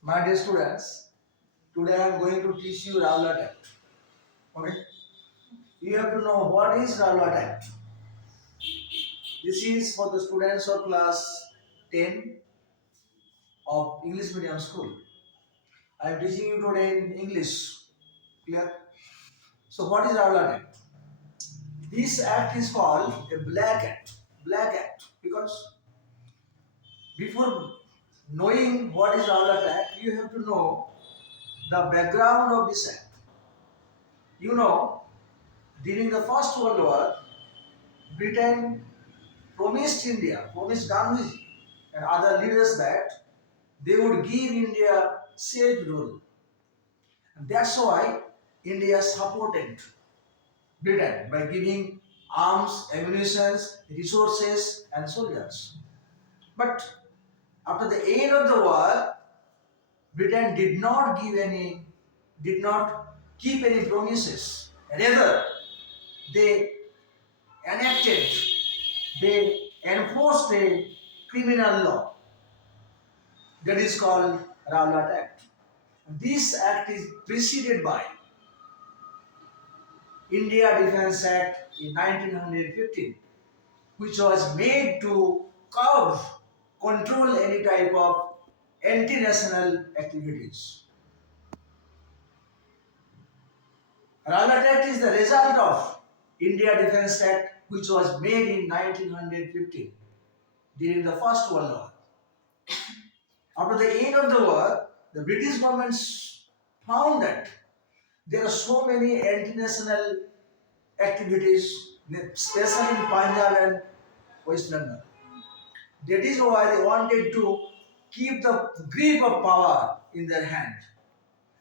My dear students, today I am going to teach you Rawlatt Act. Okay? You have to know what is Rawlatt Act. This is for the students of class 10 of English medium school. I am teaching you today in English. Clear? So what is Rawlatt Act? This act is called a black act. Black act because before knowing what is Rawlatt Act, you have to know the background of this act. You know, during the First World War, Britain promised Gandhiji and other leaders that they would give India safe rule. And that's why India supported Britain by giving arms, ammunition, resources, and soldiers. But after the end of the war, Britain did not keep any promises. Rather, they enacted, they enforced a criminal law that is called Rawlatt Act. This act is preceded by India Defence Act in 1915, which was made to curb, control any type of anti-national activities. Rawlatt Act is the result of India Defence Act, which was made in 1915 during the First World War. After the end of the war, the British government found that there are so many anti-national activities, especially in Punjab and West Bengal. That is why they wanted to keep the grip of power in their hand.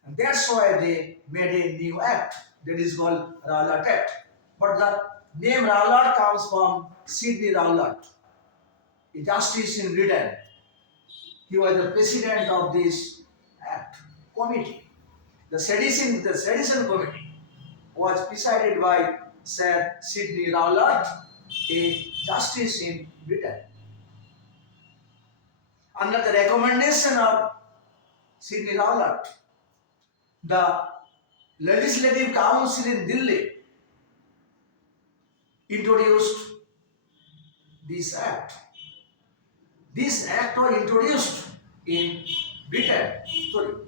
And that's why they made a new act that is called Rawlatt Act. But the name Rawlatt comes from Sidney Rawlatt, a justice in Britain. He was the president of this act committee. The sedition committee was presided by Sir Sidney Rawlatt, a justice in Britain. Under the recommendation of Sidney Rawlatt, the Legislative Council in Delhi introduced this act. This act was introduced in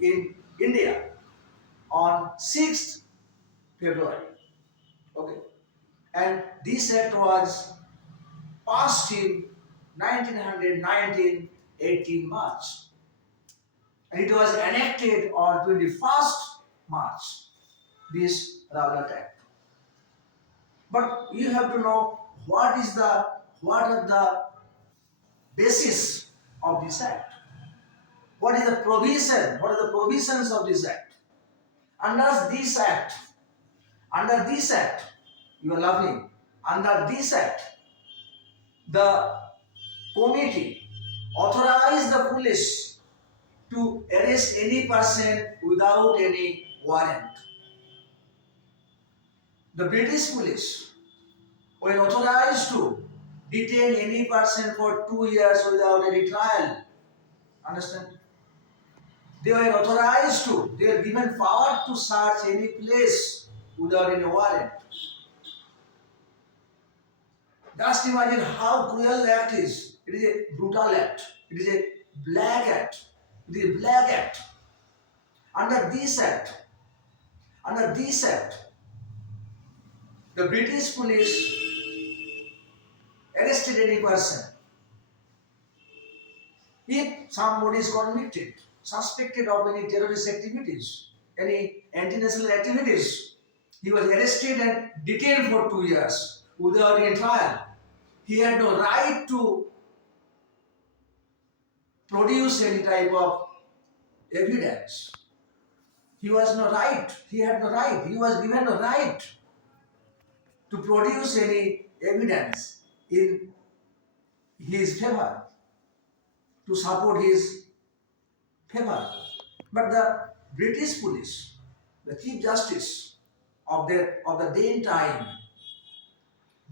in India on 6th February. Okay. And this act was passed in 1919, 18 March. And it was enacted on 21st March, this Rawlatt Act. But you have to know what are the basis of this act. What is the provision? What are the provisions of this act? Under this act, you are laughing. Under this act, the committee authorized the police to arrest any person without any warrant. The British police were authorized to detain any person for 2 years without any trial. Understand? They were given power to search any place without any warrant. Just imagine how cruel the act is. It is a brutal act. It is a black act. It is a black act. Under this act, the British police arrested any person. If somebody is convicted, suspected of any terrorist activities, any anti-national activities, he was arrested and detained for 2 years without any trial. He had no right to produce any type of evidence. He had no right. He was given no right to produce any evidence in his favor, to support his favor. But the British police, the Chief Justice of the day and time,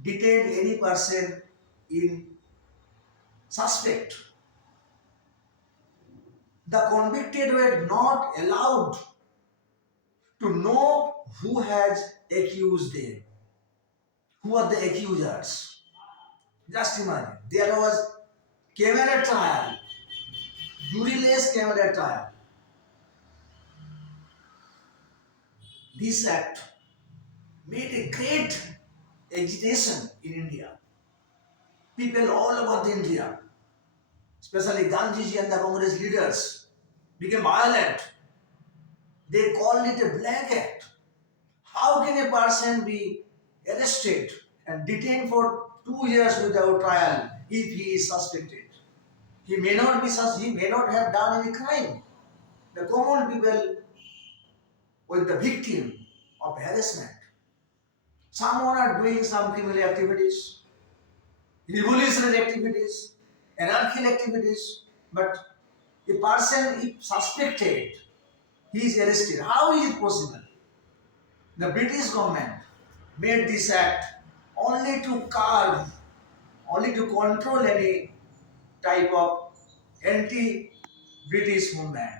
detained any person in suspect. The convicted were not allowed to know who has accused them, who are the accusers. Just imagine, there was camera trial, juryless camera trial. This act made a great agitation in India. People all over the India, especially Gandhiji and the Congress leaders, became violent. They called it a black act. How can a person be arrested and detained for 2 years without trial if he is suspected? He may not have done any crime. The common people were the victim of harassment. Someone are doing some criminal activities, revolutionary activities, anarchical activities, but a person, if suspected, he is arrested. How is it possible? The British government made this act only to curb, only to control any type of anti-British movement.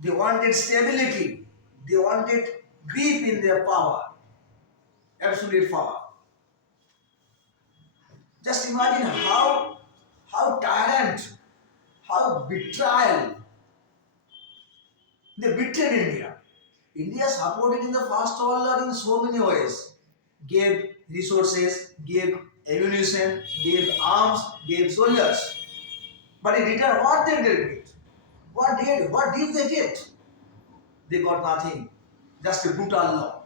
They wanted stability. They wanted grip in their power, absolute power. Just imagine how tyrant, how betrayal. They betrayed India. India supported in the First World War in so many ways. Gave resources, gave ammunition, gave arms, gave soldiers. But in return, what did they get? What did they get? They got nothing. Just a brutal law.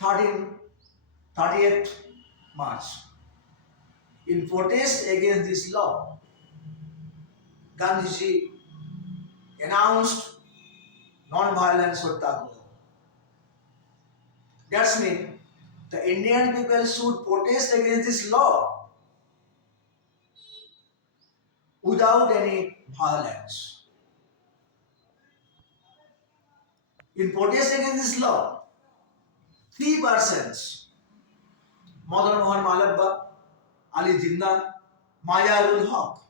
13, 30th March. In protest against this law, Gandhiji announced non-violent Satyagraha. That means the Indian people should protest against this law without any violence. In protest against this law, three persons, Madan Mohan Malabha, Ali Jinnah, Mayarul Haq,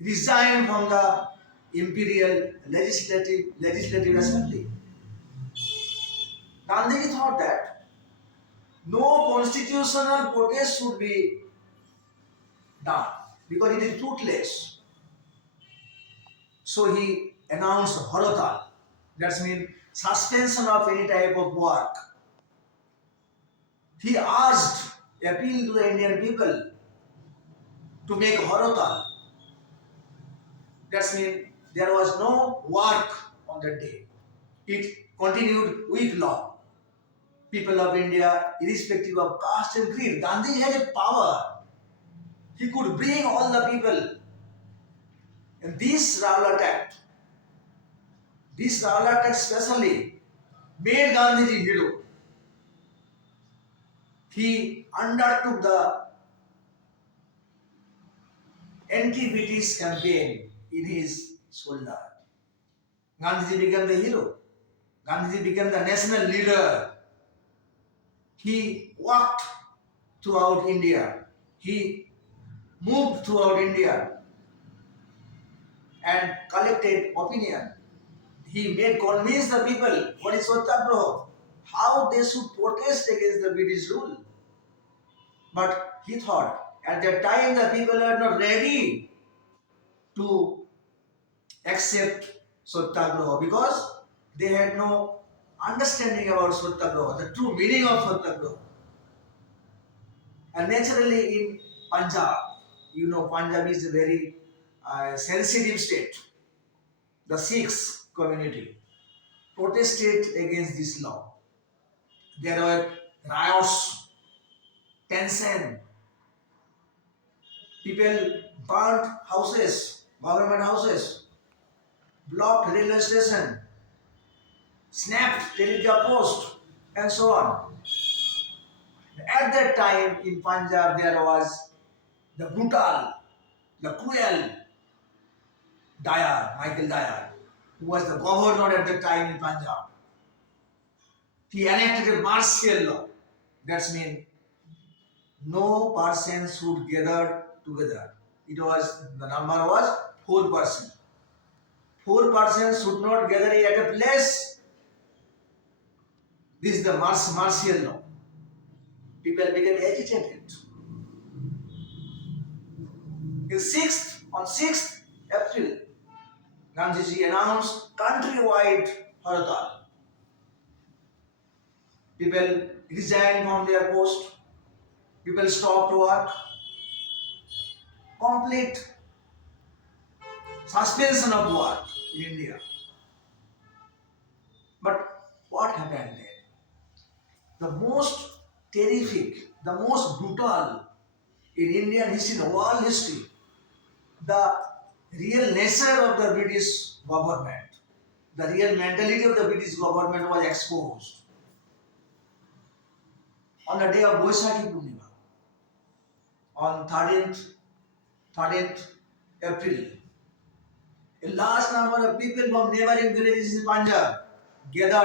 resigned from the Imperial Legislative Assembly. Gandhiji thought that no constitutional protest should be done because it is fruitless. So he announced Haratal. That means suspension of any type of work. He asked, appealed to the Indian people to make Haratal. That means there was no work on that day. It continued with law. People of India, irrespective of caste and creed, Gandhi had a power. He could bring all the people. And this Rawlatt Act especially made Gandhiji hero. He undertook the anti-British campaign in his shoulder. Gandhiji became the hero. Gandhiji became the national leader. He walked throughout India. He moved throughout India and collected opinion. He made convince the people what is Satyagraha, how they should protest against the British rule. But he thought at that time the people are not ready to accept Satyagraha because they had no understanding about Satyagraha, the true meaning of Satyagraha. And naturally in Punjab, Punjab is a very sensitive state. The Sikhs community protested against this law. There were riots, tension. People burnt houses, government houses, blocked railway station, snapped telegraph post, and so on. At that time in Punjab there was the brutal, the cruel Michael Dyer, who was the governor at the time in Punjab. He enacted a martial law. That means no person should gather together. The number was 4%. 4% should not gather at a place. This is the martial law. People became agitated. On 6th April, Gandhiji announced countrywide hartal. People resigned from their post. People stopped work. Complete suspension of work in India. But what happened there? The most terrific, the most brutal in Indian history, the world history, the real nature of the British government, the real mentality of the British government was exposed on the day of Boisakhi Purnima, on 13th April. A large number of people from neighboring villages in Punjab gathered